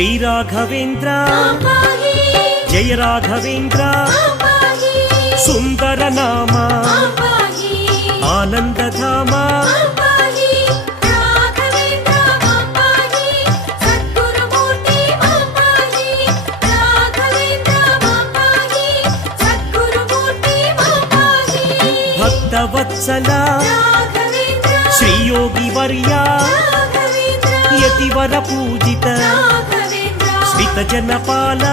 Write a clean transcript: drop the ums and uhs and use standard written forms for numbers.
శ్రీ రాఘవేంద్ర జయ రాఘవేంద్ర సుందర నామ ఆనందధామ భక్తవత్సల శ్రీ యోగి వర్య యతివర పూజిత శ్రిత జనపాల